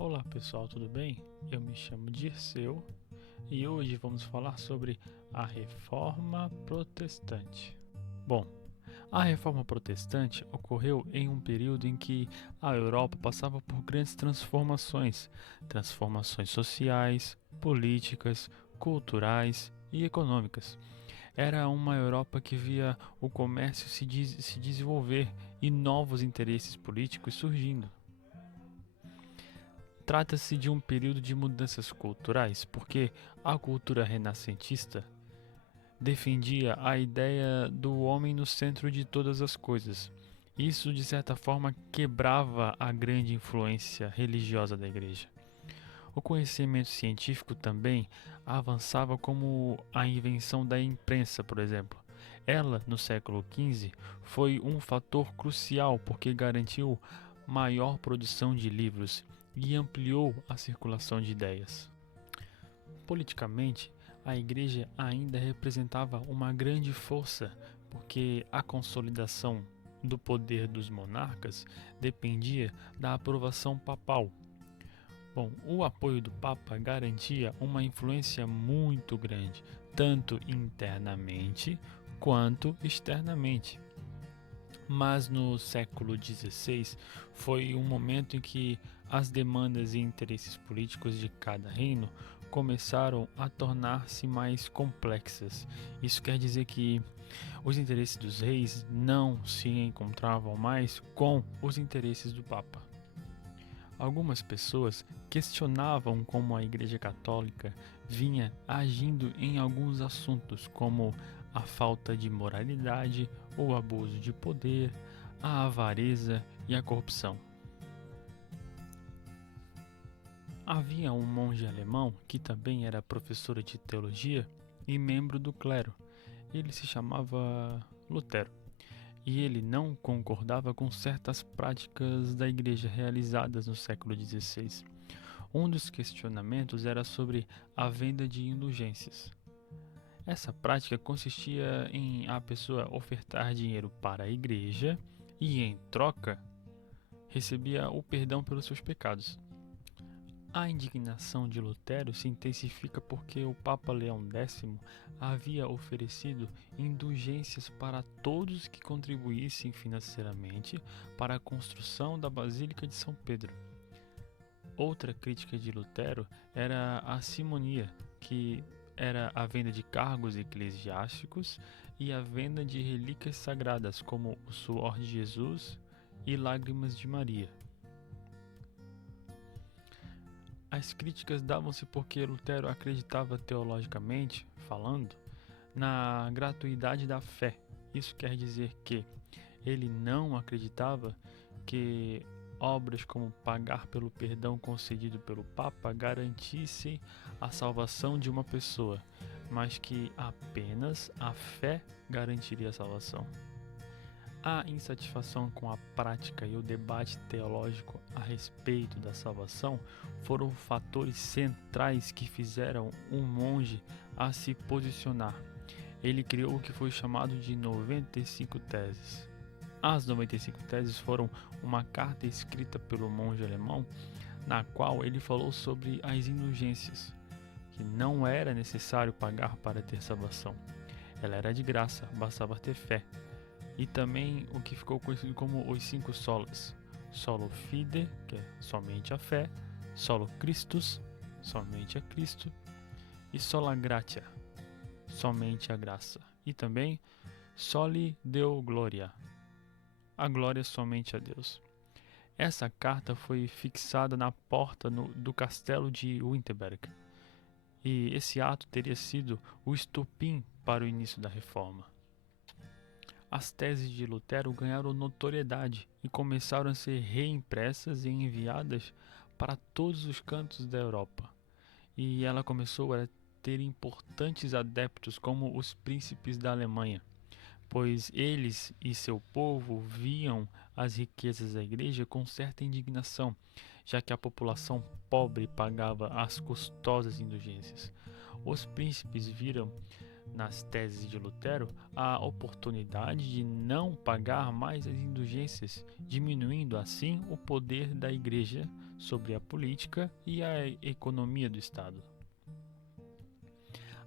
Olá pessoal, tudo bem? Eu me chamo Dirceu e hoje vamos falar sobre a Reforma Protestante. Bom, a Reforma Protestante ocorreu em um período em que a Europa passava por grandes transformações sociais, políticas, culturais e econômicas. Era uma Europa que via o comércio se desenvolver e novos interesses políticos surgindo. Trata-se de um período de mudanças culturais, porque a cultura renascentista defendia a ideia do homem no centro de todas as coisas. Isso, de certa forma, quebrava a grande influência religiosa da Igreja. O conhecimento científico também avançava, como a invenção da imprensa, por exemplo. Ela, no século XV, foi um fator crucial porque garantiu maior produção de livros e ampliou a circulação de ideias. Politicamente, a Igreja ainda representava uma grande força, porque a consolidação do poder dos monarcas dependia da aprovação papal. Bom, o apoio do Papa garantia uma influência muito grande, tanto internamente quanto externamente. Mas no século XVI foi um momento em que as demandas e interesses políticos de cada reino começaram a tornar-se mais complexas. Isso quer dizer que os interesses dos reis não se encontravam mais com os interesses do Papa. Algumas pessoas questionavam como a Igreja Católica vinha agindo em alguns assuntos, como a falta de moralidade, o abuso de poder, a avareza e a corrupção. Havia um monge alemão que também era professor de teologia e membro do clero. Ele se chamava Lutero. E ele não concordava com certas práticas da igreja realizadas no século XVI. Um dos questionamentos era sobre a venda de indulgências. Essa prática consistia em a pessoa ofertar dinheiro para a igreja e, em troca, recebia o perdão pelos seus pecados. A indignação de Lutero se intensifica porque o Papa Leão X havia oferecido indulgências para todos que contribuíssem financeiramente para a construção da Basílica de São Pedro. Outra crítica de Lutero era a simonia, que era a venda de cargos eclesiásticos e a venda de relíquias sagradas, como o suor de Jesus e lágrimas de Maria. As críticas davam-se porque Lutero acreditava teologicamente, falando, na gratuidade da fé. Isso quer dizer que ele não acreditava que obras como pagar pelo perdão concedido pelo Papa garantissem a salvação de uma pessoa, mas que apenas a fé garantiria a salvação. A insatisfação com a prática e o debate teológico a respeito da salvação foram fatores centrais que fizeram um monge a se posicionar. Ele criou o que foi chamado de 95 teses. As 95 teses foram uma carta escrita pelo monge alemão, na qual ele falou sobre as indulgências, que não era necessário pagar para ter salvação. Ela era de graça, bastava ter fé. E também o que ficou conhecido como os 5 solas: solo fide, que é somente a fé; solo Christus, somente a Cristo; e sola gratia, somente a graça; e também soli Deo gloria, a glória somente a Deus. Essa carta foi fixada na porta do castelo de Wittenberg, e esse ato teria sido o estopim para o início da reforma. As teses de Lutero ganharam notoriedade e começaram a ser reimpressas e enviadas para todos os cantos da Europa. E ela começou a ter importantes adeptos como os príncipes da Alemanha, pois eles e seu povo viam as riquezas da igreja com certa indignação, já que a população pobre pagava as custosas indulgências. Os príncipes viram nas teses de Lutero a oportunidade de não pagar mais as indulgências, diminuindo assim o poder da igreja sobre a política e a economia do Estado.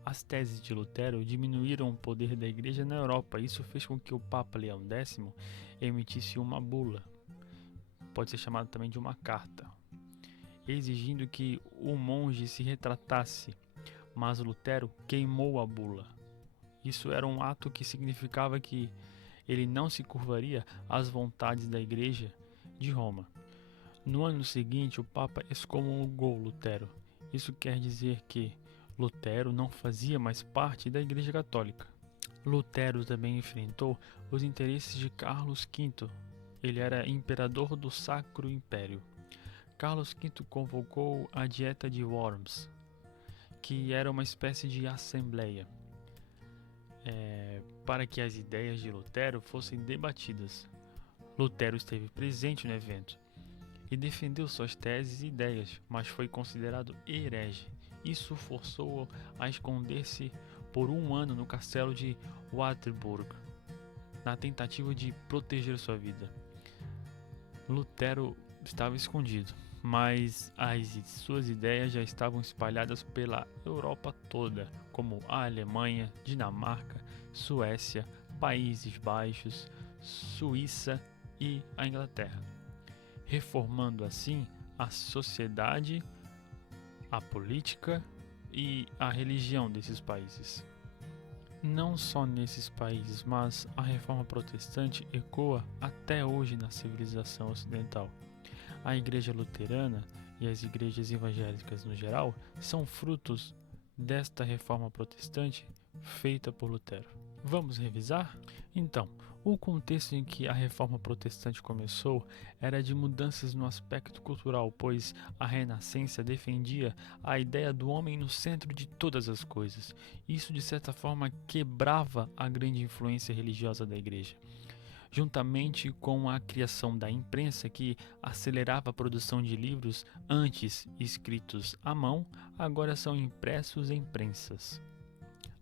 As teses de Lutero diminuíram o poder da Igreja na Europa. Isso fez com que o Papa Leão X emitisse uma bula, pode ser chamada também de uma carta, exigindo que o monge se retratasse, mas Lutero queimou a bula. Isso era um ato que significava que ele não se curvaria às vontades da Igreja de Roma. No ano seguinte, o Papa excomungou Lutero. Isso quer dizer que Lutero não fazia mais parte da Igreja Católica. Lutero também enfrentou os interesses de Carlos V. Ele era imperador do Sacro Império. Carlos V convocou a Dieta de Worms, que era uma espécie de assembleia, para que as ideias de Lutero fossem debatidas. Lutero esteve presente no evento e defendeu suas teses e ideias, mas foi considerado herege. Isso forçou-o a esconder-se por um ano no castelo de Wartburg, na tentativa de proteger sua vida. Lutero estava escondido, mas suas ideias já estavam espalhadas pela Europa toda, como a Alemanha, Dinamarca, Suécia, Países Baixos, Suíça e a Inglaterra, reformando assim a sociedade, a política e a religião desses países. Não só nesses países, mas a reforma protestante ecoa até hoje na civilização ocidental. A Igreja Luterana e as igrejas evangélicas no geral são frutos desta reforma protestante feita por Lutero. Vamos revisar? Então, o contexto em que a reforma protestante começou era de mudanças no aspecto cultural, pois a Renascença defendia a ideia do homem no centro de todas as coisas. Isso, de certa forma, quebrava a grande influência religiosa da Igreja, juntamente com a criação da imprensa, que acelerava a produção de livros antes escritos à mão, agora são impressos em prensas.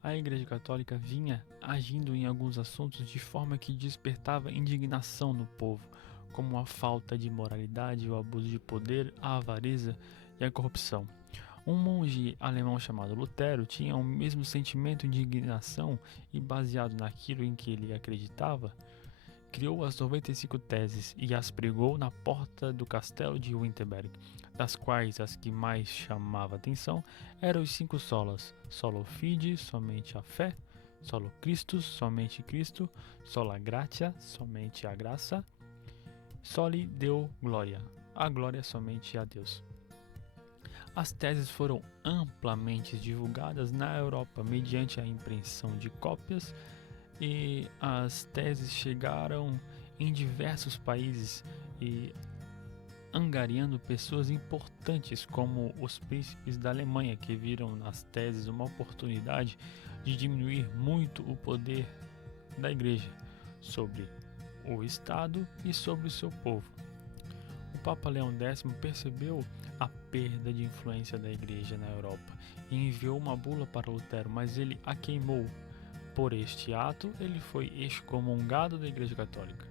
A Igreja Católica vinha agindo em alguns assuntos de forma que despertava indignação no povo, como a falta de moralidade, o abuso de poder, a avareza e a corrupção. Um monge alemão chamado Lutero tinha o mesmo sentimento de indignação e, baseado naquilo em que ele acreditava, criou as 95 teses e as pregou na porta do castelo de Wittenberg, das quais as que mais chamavam atenção eram os 5 solas: solo fide, somente a fé; solo Christus, somente Cristo; sola gratia, somente a graça; soli Deo gloria, a glória somente a Deus. As teses foram amplamente divulgadas na Europa mediante a impressão de cópias, e as teses chegaram em diversos países e angariando pessoas importantes como os príncipes da Alemanha, que viram nas teses uma oportunidade de diminuir muito o poder da Igreja sobre o Estado e sobre o seu povo. O Papa Leão X percebeu a perda de influência da Igreja na Europa e enviou uma bula para Lutero, mas ele a queimou. Por este ato, ele foi excomungado da Igreja Católica.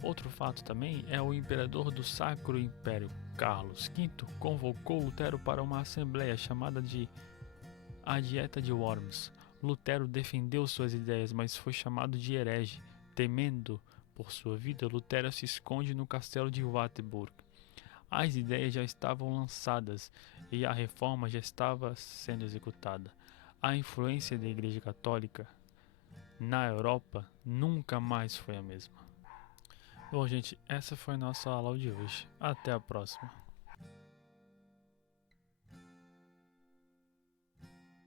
Outro fato também é o imperador do Sacro Império, Carlos V, convocou Lutero para uma assembleia chamada de a Dieta de Worms. Lutero defendeu suas ideias, mas foi chamado de herege. Temendo por sua vida, Lutero se esconde no castelo de Wartburg. As ideias já estavam lançadas e a reforma já estava sendo executada. A influência da Igreja Católica na Europa nunca mais foi a mesma. Bom, gente, essa foi a nossa aula de hoje. Até a próxima.